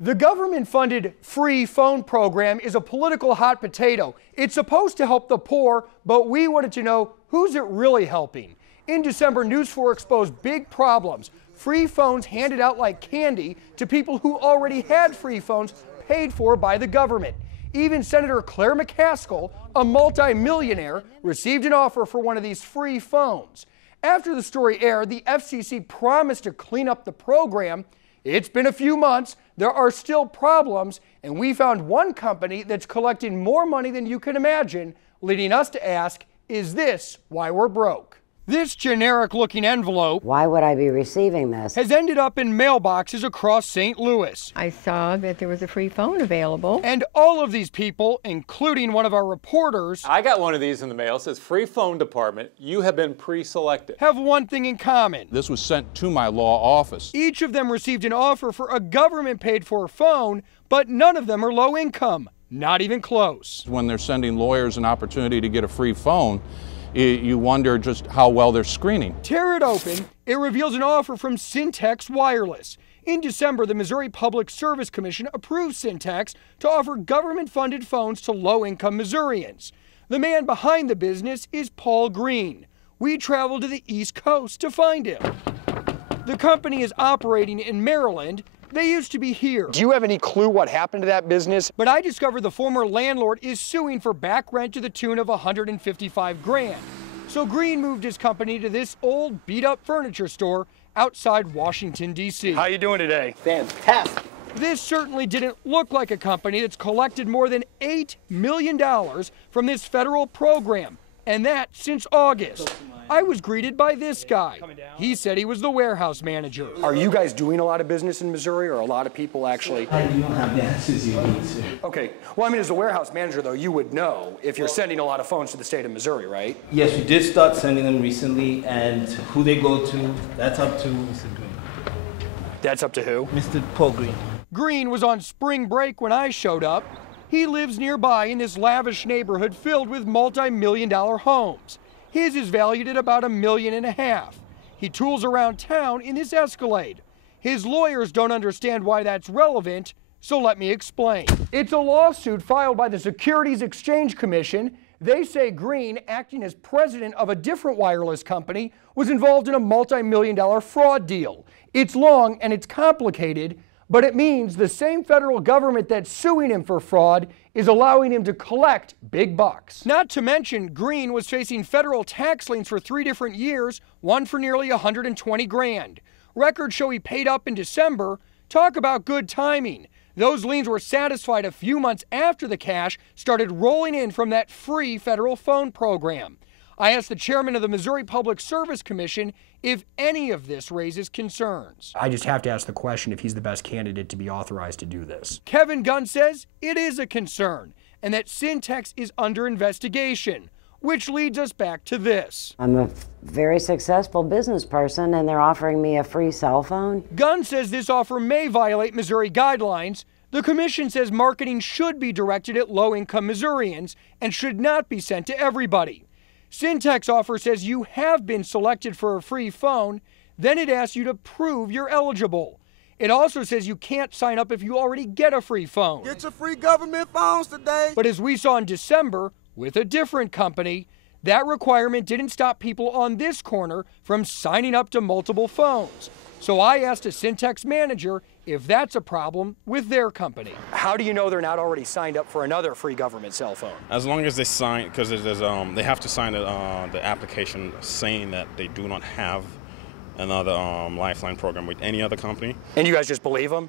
The government-funded free phone program is a political hot potato. It's supposed to help the poor, but we wanted to know, who's it really helping? In December, News 4 exposed big problems. Free phones handed out like candy to people who already had free phones paid for by the government. Even Senator Claire McCaskill, a multi-millionaire, received an offer for one of these free phones. After the story aired, the FCC promised to clean up the program. It's been a few months, there are still problems, and we found one company that's collecting more money than you can imagine, leading us to ask, is this why we're broke? This generic-looking envelope, why would I be receiving this, has ended up in mailboxes across St. Louis. I saw that there was a free phone available. And all of these people, including one of our reporters, I got one of these in the mail. It says, free phone department, you have been pre-selected. Have one thing in common. This was sent to my law office. Each of them received an offer for a government-paid-for phone, but none of them are low income. Not even close. When they're sending lawyers an opportunity to get a free phone, you wonder just how well they're screening. Tear it open, it reveals an offer from Syntex Wireless. In December, the Missouri Public Service Commission approved Syntex to offer government-funded phones to low-income Missourians. The man behind the business is Paul Green. We traveled to the East Coast to find him. The company is operating in Maryland. They used to be here. Do you have any clue what happened to that business? But I discovered the former landlord is suing for back rent to the tune of $155 grand. So Green moved his company to this old beat-up furniture store outside Washington, D.C. How you doing today? Fantastic. This certainly didn't look like a company that's collected more than $8 million from this federal program, and that since August. I was greeted by this guy. He said he was the warehouse manager. Are you guys doing a lot of business in Missouri, or a lot of people actually? I do not have the answers you need to. Okay. Well, I mean, as a warehouse manager, though, you would know if you're sending a lot of phones to the state of Missouri, right? Yes, we did start sending them recently, and who they go to, that's up to Mr. Green. That's up to who? Mr. Paul Green. Green was on spring break when I showed up. He lives nearby in this lavish neighborhood filled with multi-million-dollar homes. His is valued at about $1.5 million. He tools around town in this Escalade. His lawyers don't understand why that's relevant, so let me explain. It's a lawsuit filed by the Securities Exchange Commission. They say Green, acting as president of a different wireless company, was involved in a multi-million-dollar fraud deal. It's long and it's complicated, but it means the same federal government that's suing him for fraud is allowing him to collect big bucks. Not to mention, Green was facing federal tax liens for 3 different years, one for nearly $120 grand. Records show he paid up in December. Talk about good timing. Those liens were satisfied a few months after the cash started rolling in from that free federal phone program. I asked the chairman of the Missouri Public Service Commission if any of this raises concerns. I just have to ask the question if he's the best candidate to be authorized to do this. Kevin Gunn says it is a concern and that Syntex is under investigation, which leads us back to this. I'm a very successful business person and they're offering me a free cell phone. Gunn says this offer may violate Missouri guidelines. The commission says marketing should be directed at low-income Missourians and should not be sent to everybody. Syntex offer says you have been selected for a free phone, then it asks you to prove you're eligible. It also says you can't sign up if you already get a free phone. Get your free government phones today. But as we saw in December with a different company, that requirement didn't stop people on this corner from signing up to multiple phones. So I asked a Syntex manager if that's a problem with their company. How do you know they're not already signed up for another free government cell phone? As long as they sign, because they have to sign the application saying that they do not have another lifeline program with any other company. And you guys just believe them?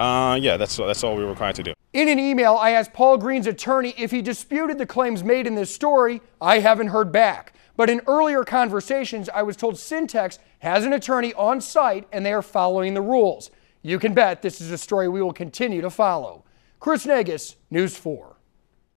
Yeah, that's all we're required to do. In an email, I asked Paul Green's attorney if he disputed the claims made in this story. I haven't heard back. But in earlier conversations, I was told Syntex has an attorney on site and they are following the rules. You can bet this is a story we will continue to follow. Chris Negus, News 4.